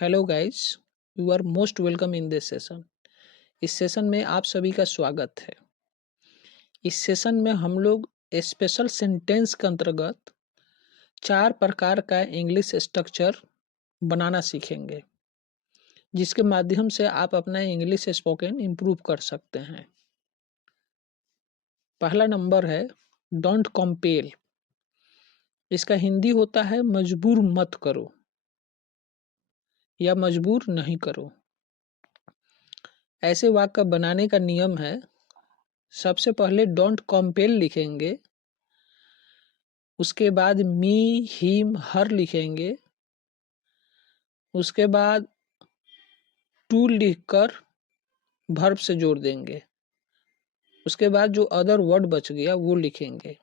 Hello guys, you are most welcome in this session. इस session में आप सभी का स्वागत है। इस सेशन में हम लोग स्पेशल सेंटेंस के अंतर्गत 4 प्रकार का इंग्लिश स्ट्रक्चर बनाना सीखेंगे, जिसके माध्यम से आप अपना इंग्लिश स्पोकन इम्प्रूव कर सकते हैं। पहला नंबर है डोंट कंपेल। इसका हिंदी होता है मजबूर मत करो या मजबूर नहीं करो। ऐसे वाक्य बनाने का नियम है, सबसे पहले डोंट कंपेल लिखेंगे, उसके बाद मी हिम हर लिखेंगे, उसके बाद टू लिखकर वर्ब से जोड़ देंगे, उसके बाद जो अदर वर्ड बच गया वो लिखेंगे।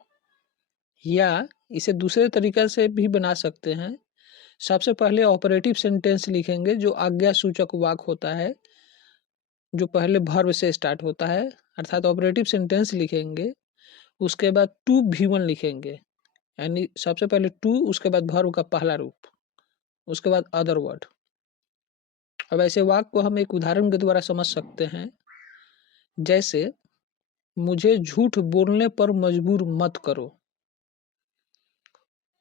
या इसे दूसरे तरीके से भी बना सकते हैं। सबसे पहले ऑपरेटिव सेंटेंस लिखेंगे, जो आज्ञा सूचक वाक्य होता है, जो पहले वर्ब से स्टार्ट होता है, अर्थात ऑपरेटिव सेंटेंस लिखेंगे। उसके बाद टू भी1 लिखेंगे, यानी सबसे पहले टू, उसके बाद वर्ब का पहला रूप, उसके बाद अदर वर्ड। अब ऐसे वाक्य को हम एक उदाहरण के द्वारा समझ सकते हैं, जैसे मुझे झूठ बोलने पर मजबूर मत करो।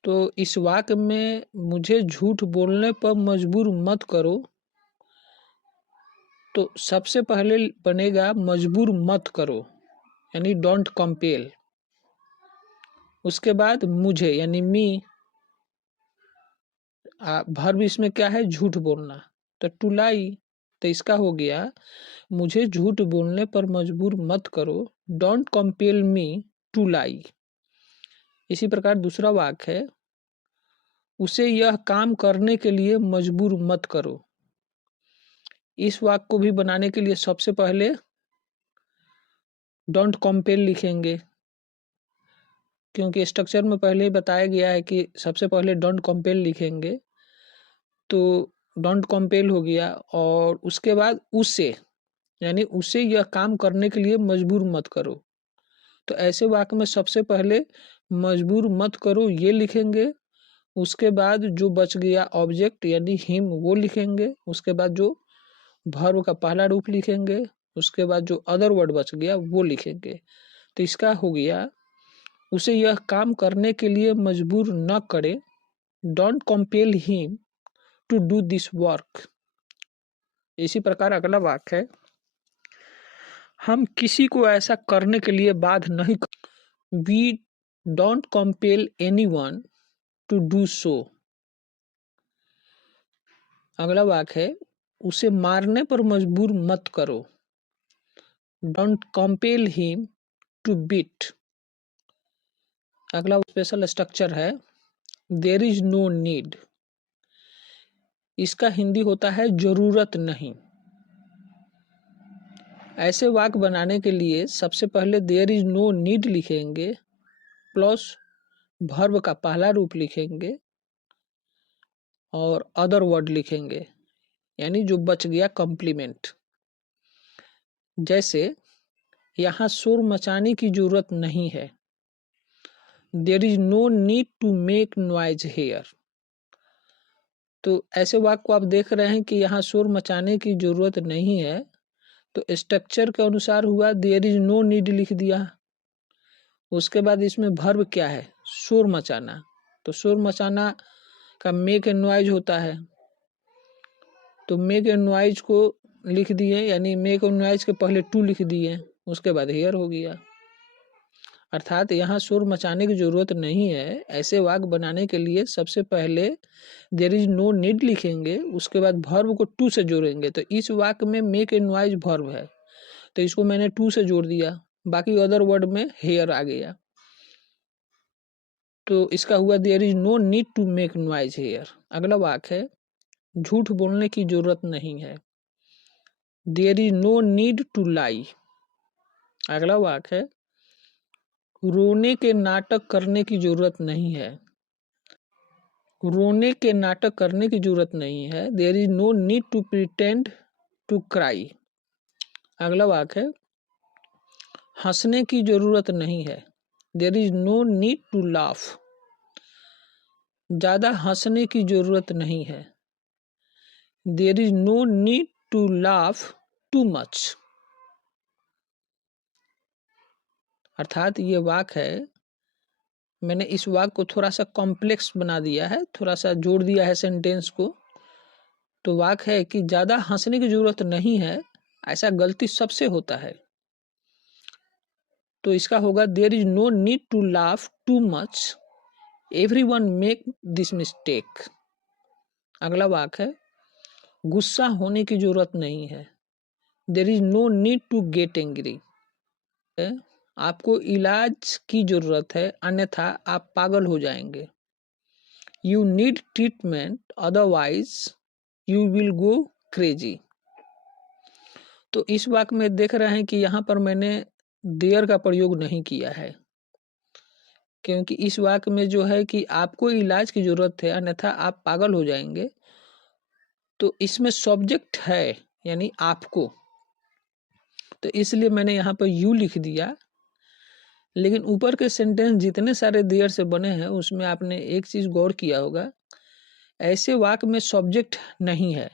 तो इस वाक्य में मुझे झूठ बोलने पर मजबूर मत करो, तो सबसे पहले बनेगा मजबूर मत करो, यानी डोंट कंपेल। उसके बाद मुझे यानी मी, वर्ब इसमें क्या है, झूठ बोलना, तो टू लाई, तो इसका हो गया मुझे झूठ बोलने पर मजबूर मत करो, don't compel me to lie. इसी प्रकार दूसरा वाक्य है, उसे यह काम करने के लिए मजबूर मत करो। इस वाक्य को भी बनाने के लिए सबसे पहले डोंट कंपेल लिखेंगे, क्योंकि स्ट्रक्चर में पहले ही बताया गया है कि सबसे पहले डोंट कंपेल लिखेंगे, तो डोंट कंपेल हो गया। और उसके बाद उसे, यानी उसे यह काम करने के लिए मजबूर मत करो। तो ऐसे वाक्य में सबसे पहले मजबूर मत करो ये लिखेंगे, उसके बाद जो बच गया ऑब्जेक्ट यानी हिम वो लिखेंगे, उसके बाद जो वर्ब का पहला रूप लिखेंगे, उसके बाद जो अदर वर्ड बच गया वो लिखेंगे। तो इसका हो गया उसे यह काम करने के लिए मजबूर न करे, don't compel him to do this work. इसी प्रकार अगला वाक्य है, हम किसी को ऐसा करने के लिए बाध्य नहीं, we don't compel anyone to do so. अगला वाक्य है, उसे मारने पर मजबूर मत करो, don't compel him to beat. अगला स्पेशल स्ट्रक्चर है देयर इज नो नीड। इसका हिंदी होता है जरूरत नहीं। ऐसे वाक्य बनाने के लिए सबसे पहले देयर इज नो नीड लिखेंगे, प्लस वर्ब का पहला रूप लिखेंगे और अदर वर्ड लिखेंगे, यानी जो बच गया कॉम्प्लीमेंट। जैसे यहाँ शोर मचाने की जरूरत नहीं है, there is no need to make noise here. तो ऐसे वाक्य को आप देख रहे हैं कि यहाँ शोर मचाने की जरूरत नहीं है, तो स्ट्रक्चर के अनुसार हुआ देयर इज नो नीड लिख दिया। उसके बाद इसमें वर्ब क्या है, शोर मचाना, तो शोर मचाना का मेक ए नॉइज होता है, तो मेक ए नॉइज को लिख दिए, यानी मेक ए नॉइज के पहले टू लिख दिए, उसके बाद हेयर हो गया। अर्थात यहाँ शोर मचाने की जरूरत नहीं है। ऐसे वाक्य बनाने के लिए सबसे पहले देयर इज नो नीड लिखेंगे, उसके बाद वर्ब को टू से जोड़ेंगे। तो इस वाक्य में मेक ए नॉइज वर्ब है, तो इसको मैंने टू से जोड़ दिया, बाकी अदर वर्ड में हेयर आ गया, तो इसका हुआ there is no need to make noise here. अगला वाक्य है झूठ बोलने की जरूरत नहीं है, there is no need to lie. अगला वाक्य है रोने के नाटक करने की जरूरत नहीं है, रोने के नाटक करने की जरूरत नहीं है, there is no need to pretend to cry. अगला वाक्य है हंसने की जरूरत नहीं है, there is no need to laugh. ज्यादा हंसने की जरूरत नहीं है, there is no need to laugh too much. अर्थात ये वाक्य है, मैंने इस वाक्य को थोड़ा सा कॉम्प्लेक्स बना दिया है, थोड़ा सा जोड़ दिया है सेंटेंस को। तो वाक्य है कि ज़्यादा हंसने की जरूरत नहीं है, ऐसा गलती सबसे होता है। तो इसका होगा there is no need to laugh too much, everyone make this mistake. अगला वाक्य है, गुस्सा होने की जरूरत नहीं है, there is no need to get angry. आपको इलाज की जरूरत है, अन्यथा आप पागल हो जाएंगे। You need treatment otherwise you will go crazy. तो इस वाक्य में देख रहे हैं कि यहाँ पर मैंने देयर का प्रयोग नहीं किया है, क्योंकि इस वाक्य में जो है कि आपको इलाज की जरूरत है, अन्यथा आप पागल हो जाएंगे। तो इसमें सब्जेक्ट है यानी आपको, तो इसलिए मैंने यहाँ पर यू लिख दिया। लेकिन ऊपर के सेंटेंस जितने सारे देयर से बने हैं उसमें आपने एक चीज गौर किया होगा, ऐसे वाक्य में सब्जेक्ट नहीं है।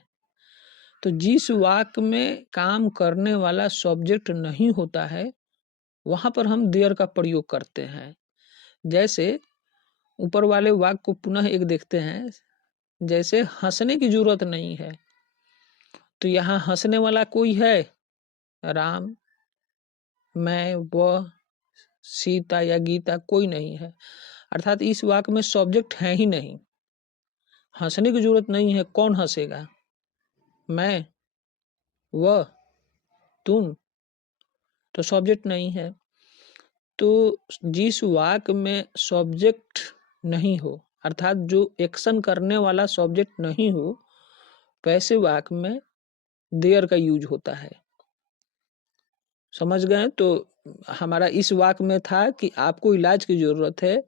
तो जिस वाक्य में काम करने वाला सब्जेक्ट नहीं होता है वहां पर हम देयर का प्रयोग करते हैं। जैसे ऊपर वाले वाक्य को पुनः एक देखते हैं, जैसे हंसने की जरूरत नहीं है, तो यहाँ हंसने वाला कोई है? राम, मैं, वह, सीता या गीता, कोई नहीं है। अर्थात इस वाक्य में सब्जेक्ट है ही नहीं। हंसने की जरूरत नहीं है, कौन हंसेगा? मैं, वह, तुम, तो सब्जेक्ट नहीं है। तो जिस वाक्य में सब्जेक्ट नहीं हो, अर्थात जो एक्शन करने वाला सब्जेक्ट नहीं हो, वैसे वाक्य में देयर का यूज होता है। समझ गए? तो हमारा इस वाक्य में था कि आपको इलाज की जरूरत है।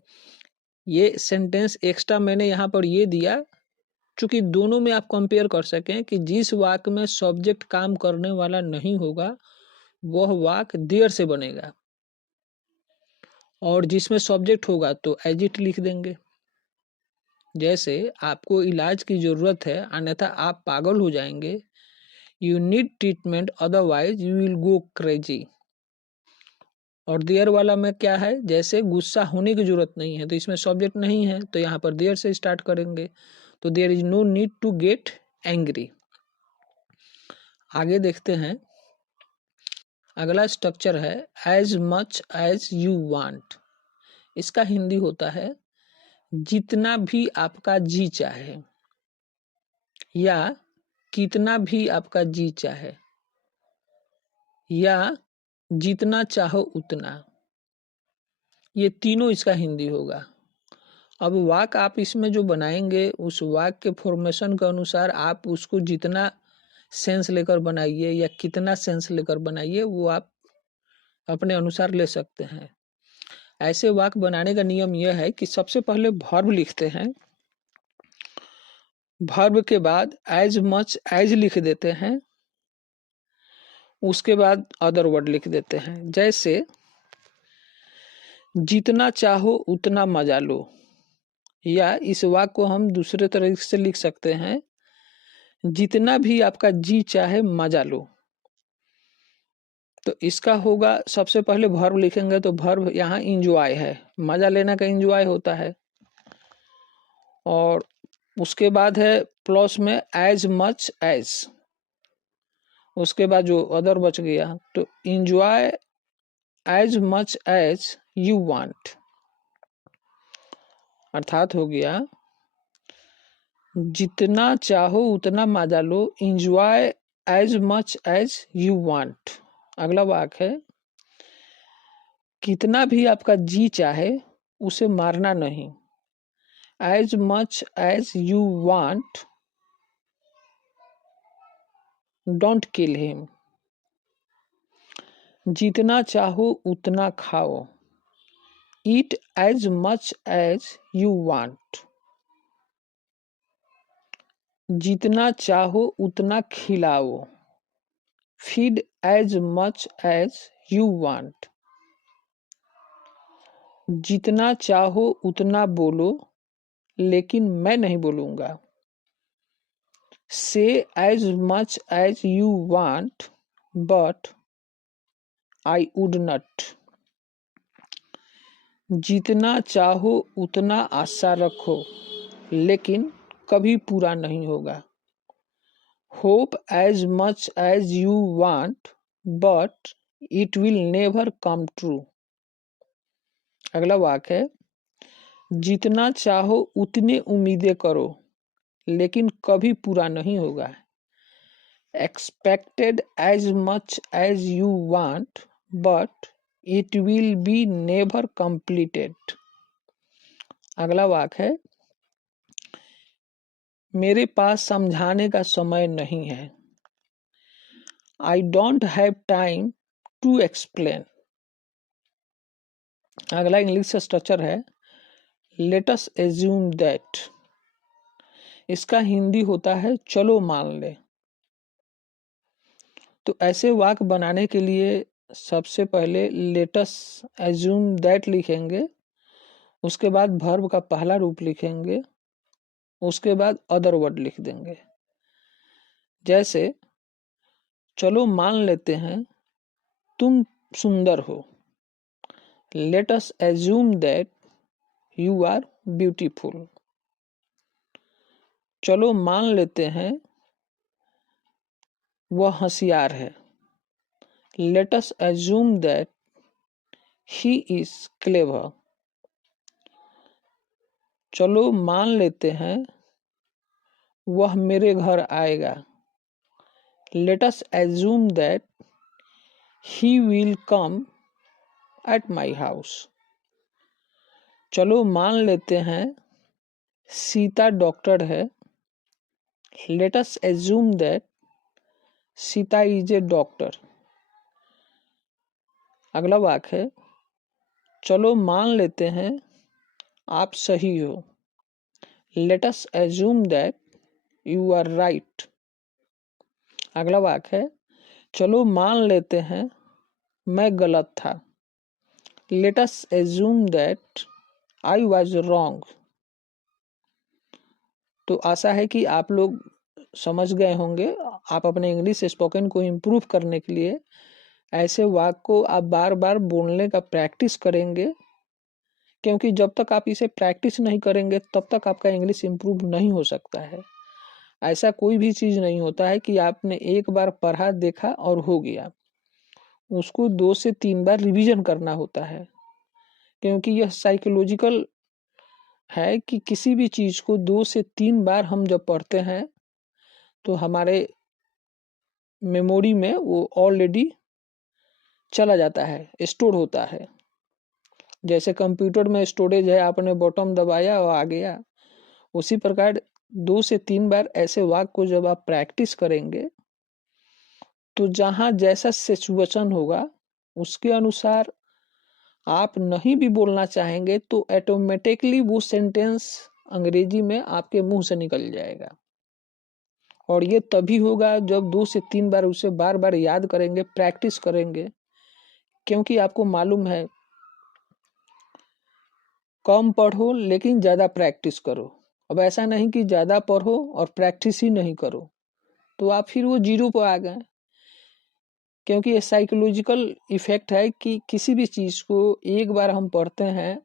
ये सेंटेंस एक्स्ट्रा मैंने यहाँ पर ये दिया चूंकि दोनों में आप कंपेयर कर सकें कि जिस वाक्य में सब्जेक्ट काम करने वाला नहीं होगा वह वाक्य देयर से बनेगा, और जिसमें सब्जेक्ट होगा तो एज इट लिख देंगे। जैसे आपको इलाज की जरूरत है, अन्यथा आप पागल हो जाएंगे। You need treatment otherwise you will go crazy. और देयर वाला में क्या है, जैसे गुस्सा होने की जरूरत नहीं है, तो इसमें सब्जेक्ट नहीं है, तो यहाँ पर देयर से स्टार्ट करेंगे। तो there is no need to get angry. आगे देखते हैं, अगला स्ट्रक्चर है as much as you want. इसका हिंदी होता है जितना भी आपका जी चाहे, या कितना भी आपका जी चाहे, या जितना चाहो उतना। ये तीनों इसका हिंदी होगा। अब वाक्य आप इसमें जो बनाएंगे उस वाक्य के फॉर्मेशन के अनुसार आप उसको जितना सेंस लेकर बनाइए या कितना सेंस लेकर बनाइए, वो आप अपने अनुसार ले सकते हैं। ऐसे वाक्य बनाने का नियम यह है कि सबसे पहले वर्ब लिखते हैं, वर्ब के बाद एज मच एज लिख देते हैं, उसके बाद अदर वर्ड लिख देते हैं। जैसे जितना चाहो उतना मजा लो, या इस वाक्य को हम दूसरे तरीके से लिख सकते हैं, जितना भी आपका जी चाहे मजा लो। तो इसका होगा, सबसे पहले वर्ब लिखेंगे तो वर्ब यहाँ इंजॉय है, मजा लेने का इंजॉय होता है। और उसके बाद है प्लस में एज मच एज, उसके बाद जो अदर बच गया तो enjoy as much as you want. अर्थात हो गया जितना चाहो उतना मजा लो, enjoy as much as you want. अगला वाक्य है कितना भी आपका जी चाहे उसे मारना नहीं, as much as you want don't kill him. जितना चाहो उतना खाओ, eat as much as you want. जितना चाहो उतना खिलाओ, feed as much as you want. जितना चाहो उतना बोलो, लेकिन मैं नहीं बोलूंगा, say as much as you want but I would not. जितना चाहो उतना आशा रखो लेकिन कभी पूरा नहीं होगा। Hope as much as you want but it will never come true. अगला वाक्य है, जितना चाहो उतने उम्मीदें करो लेकिन कभी पूरा नहीं होगा। Expected as much as you want but it will be never completed. अगला वाक्य है, मेरे पास समझाने का समय नहीं है। I don't have time to explain. अगला इंग्लिश का स्ट्रक्चर है, लेट अस एज्यूम दैट। इसका हिंदी होता है चलो मान ले। तो ऐसे वाक्य बनाने के लिए सबसे पहले लेट अस एज्यूम दैट लिखेंगे, उसके बाद वर्ब का पहला रूप लिखेंगे, उसके बाद अदर वर्ड लिख देंगे। जैसे चलो मान लेते हैं तुम सुंदर हो। Let us assume that you are beautiful. चलो मान लेते हैं वह होशियार है। Let us assume that he is clever. चलो मान लेते हैं वह मेरे घर आएगा। Let us assume that he will come at my house. चलो मान लेते हैं सीता डॉक्टर है। Let us assume that Sita is a doctor. अगला वाक्य है, चलो मान लेते हैं आप सही हो। Let us assume that you are right. अगला वाक्य है, चलो मान लेते हैं मैं गलत था। Late us assume that I was wrong. तो आशा है कि आप लोग समझ गए होंगे। आप अपने इंग्लिश स्पोकन को इम्प्रूव करने के लिए ऐसे वाक्य को आप बार बार बोलने का प्रैक्टिस करेंगे, क्योंकि जब तक आप इसे प्रैक्टिस नहीं करेंगे तब तक आपका इंग्लिश इम्प्रूव नहीं हो सकता है। ऐसा कोई भी चीज़ नहीं होता है कि आपने एक बार पढ़ा देखा और हो गया। उसको 2 से 3 बार रिवीजन करना होता है, क्योंकि यह साइकोलॉजिकल है कि किसी भी चीज़ को 2 से 3 बार हम जब पढ़ते हैं तो हमारे मेमोरी में वो ऑलरेडी चला जाता है, स्टोर होता है। जैसे कंप्यूटर में स्टोरेज है, आपने बटन दबाया और आ गया। उसी प्रकार 2 से 3 बार ऐसे वाक्य को जब आप प्रैक्टिस करेंगे तो जहाँ जैसा सिचुएशन होगा उसके अनुसार आप नहीं भी बोलना चाहेंगे तो ऑटोमेटिकली वो सेंटेंस अंग्रेजी में आपके मुंह से निकल जाएगा। और ये तभी होगा जब 2 से 3 बार उसे बार बार याद करेंगे, प्रैक्टिस करेंगे। क्योंकि आपको मालूम है, कम पढ़ो लेकिन ज़्यादा प्रैक्टिस करो। अब ऐसा नहीं कि ज़्यादा पढ़ो और प्रैक्टिस ही नहीं करो, तो आप फिर वो जीरो पर आ गए। क्योंकि ये साइकोलॉजिकल इफेक्ट है कि किसी भी चीज़ को एक बार हम पढ़ते हैं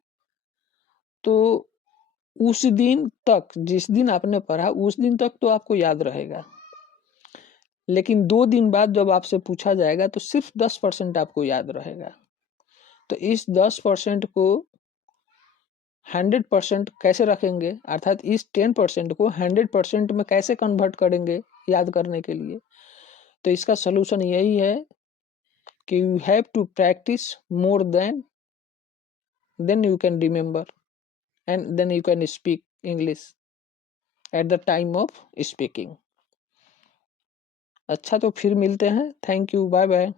तो उस दिन तक, जिस दिन आपने पढ़ा उस दिन तक तो आपको याद रहेगा, लेकिन 2 दिन बाद जब आपसे पूछा जाएगा तो सिर्फ 10% आपको याद रहेगा। तो इस 10% को 100% कैसे रखेंगे, अर्थात इस 10% को 100% में कैसे कन्वर्ट करेंगे याद करने के लिए। तो इसका सलूशन यही है कि you have to practice more than you can remember and then you can speak English at the time of speaking. अच्छा, तो फिर मिलते हैं। Thank you, bye bye.